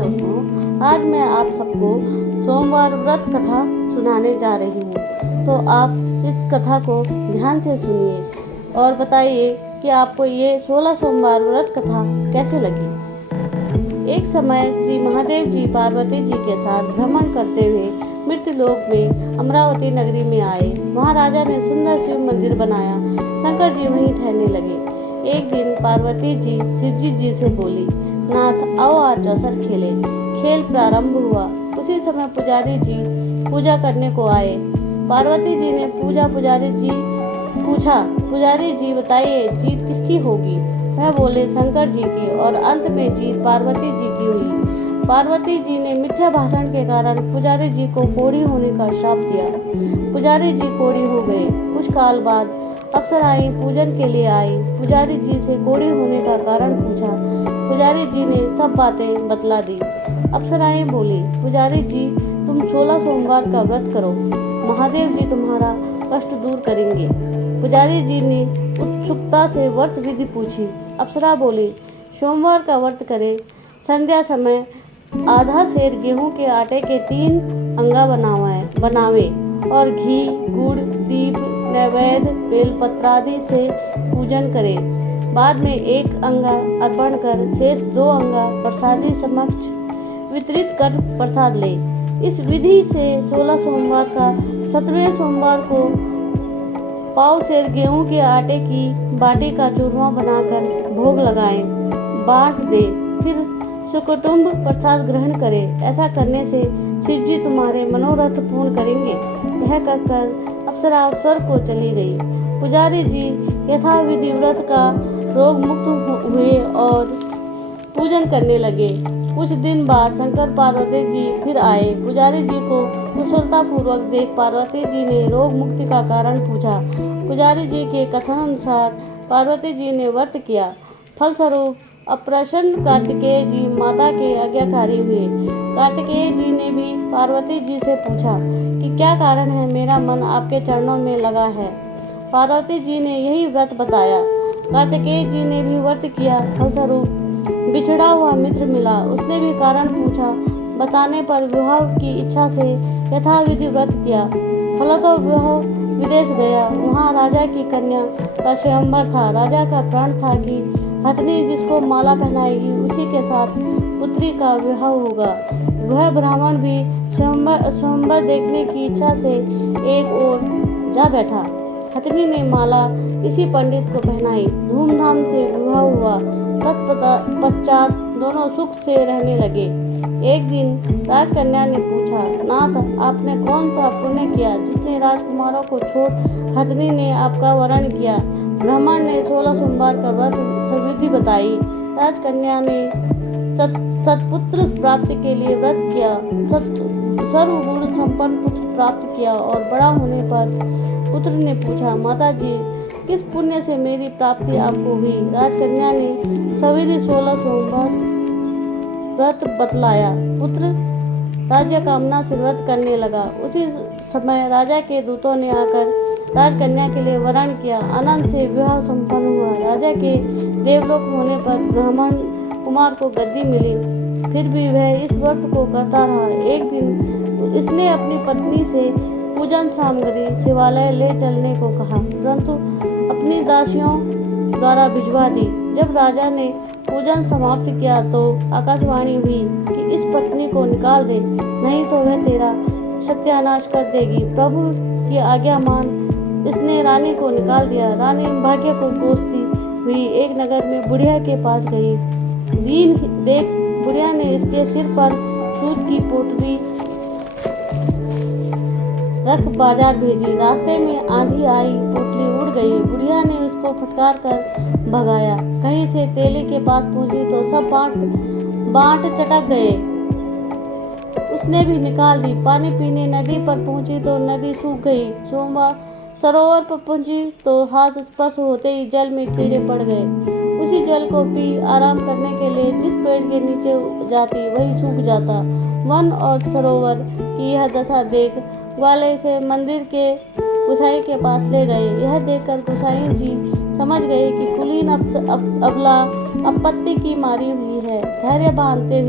दोस्तों, आज मैं आप सबको सोमवार व्रत कथा सुनाने जा रही हूँ। तो आप इस कथा को ध्यान से सुनिए और बताइए कि आपको ये 16 सोमवार व्रत कथा कैसे लगी। एक समय श्री महादेव जी पार्वती जी के साथ भ्रमण करते हुए मृत्युलोक में अमरावती नगरी में आए। वहाँ राजा ने सुंदर शिव मंदिर बनाया। शंकर जी वहीं ठहरने लगे। एक दिन पार्वती जी शिवजी जी से बोली, नाथ आओ आज चौसर खेले। खेल प्रारंभ हुआ। उसी समय पुजारी जी पूजा करने को आए। पार्वती जी ने पूछा, पुजारी जी बताइए जीत किसकी होगी। वह बोले शंकर जी की, और अंत में जीत पार्वती जी की हुई। पार्वती जी ने मिथ्या भाषण के कारण पुजारी जी को कोढ़ी होने का श्राप दिया। पुजारी जी कोढ़ी हो गए। कुछ काल बाद अप्सराएं पूजन के लिए आई। पुजारी जी से कोढ़ी होने का कारण पूछा। पुजारी जी ने सब बातें बतला दी। अप्सराएं बोली, पुजारी जी तुम 16 सोमवार का व्रत करो, महादेव जी तुम्हारा कष्ट दूर करेंगे। पुजारी जी ने उत्सुकता से व्रत विधि पूछी। अप्सरा बोली, सोमवार का व्रत करे। संध्या समय आधा सेर गेहूं के आटे के 3 अंगा बनावे और घी, गुड़, दीप, नैवेद्य, बेलपत्रादि से पूजन करे। बाद में 1 अंगा अर्पण कर शेष 2 अंगा प्रसादी समक्ष वितरित कर प्रसाद ले। इस विधि से 16 सोमवार का 7वें सोमवार को पाव सेर गेहूं के आटे की बाटी का चूरमा बनाकर भोग लगाएं, बांट दे, फिर सुकुटुंब प्रसाद ग्रहण करे। ऐसा करने से शिव जी तुम्हारे मनोरथ पूर्ण करेंगे। यह कहकर अप्सरा स्वर्ग को चली गई। पुजारी जी यथाविधि व्रत का रोग मुक्त हुए और पूजन करने लगे। कुछ दिन बाद शंकर पार्वती जी फिर आए। पुजारी जी को कुशलता पूर्वक देख पार्वती जी ने रोग मुक्ति का कारण पूछा। पुजारी जी के कथनानुसार पार्वती जी ने व्रत किया। फलस्वरूप अप्रसन्न कार्तिकेय जी माता के आज्ञाकारी हुए। कार्तिकेय जी ने भी पार्वती जी से पूछा कि क्या कारण है मेरा मन आपके चरणों में लगा है। पार्वती जी ने यही व्रत बताया। कार्तिकेय जी ने भी व्रत किया। फलस्वरूप बिछड़ा हुआ मित्र मिला। उसने भी कारण पूछा। बताने पर विवाह की इच्छा से यथाविधि व्रत किया। फलतः वह विदेश गया। वहाँ राजा की कन्या का स्वयंवर था। राजा का प्रण था कि हथनी जिसको माला पहनाएगी उसी के साथ पुत्री का विवाह होगा। वह ब्राह्मण भी स्वयंवर देखने की इच्छा से एक ओर जा बैठा। हथनी ने माला इसी पंडित को पहनाई। धूमधाम से विवाह हुआ। तत्पश्चात दोनों सुख से रहने लगे। एक दिन राजकन्या ने पूछा, नाथ आपने कौन सा पुण्य किया जिसने राजकुमारों को छोड़ हथनी ने आपका वरण किया। ब्राह्मण ने 16 सोमवार का व्रत विधि बताई। राजकन्या ने सत्पुत्र प्राप्ति के लिए व्रत किया। सर्वगुण संपन्न पुत्र प्राप्त किया और बड़ा होने पर पुत्र ने पूछा, माता जी किस पुण्य से मेरी प्राप्ति आपको हुई। राजकन्या ने सविधि 16 सोमवार व्रत बतलाया। पुत्र राज्य कामना से व्रत करने लगा। उसी समय राजा के दूतों ने आकर राजकन्या के लिए वरण किया। आनंद से विवाह संपन्न हुआ। राजा के देवलोक होने पर ब्राह्मण कुमार को गद्दी मिली। फिर भी वह इस व्रत को करता रहा। एक दिन इसने अपनी पत्नी से पूजन सामग्री शिवालय ले चलने को कहा, परंतु अपनी दासियों द्वारा भिजवा दी। जब राजा ने पूजन समाप्त किया तो आकाशवाणी हुई कि इस पत्नी को निकाल दे, नहीं तो वह तेरा सत्यानाश कर देगी। प्रभु की आज्ञा मान इसने रानी को निकाल दिया। रानी भाग्य को कोसती हुई एक नगर में बुढ़िया के पास गई। दीन देख बुढ़िया ने इसके सिर पर सूत की पोटली रख बाजार भेजी। रास्ते में आंधी आई, पोटली उड़ गई। बुढ़िया ने उसको फटकार कर भगाया। कहीं से तेली के पास पहुंची तो सब बांट चटक गए। उसने भी निकाल दी। पानी पीने नदी पर पहुंची तो नदी सूख गई। सरोवर पर पहुंची तो हाथ स्पर्श होते ही जल में कीड़े पड़ गए। उसी जल को पी आराम करने के लिए जिस पेड़ के नीचे जाती वही सूख जाता। वन और सरोवर की यह दशा देख ग्वाले से मंदिर के गोसाई के पास ले गए। यह देखकर गोसाई जी समझ गए कि कुलीन अबला आपत्ति की मारी हुई है। धैर्य बांधते हुए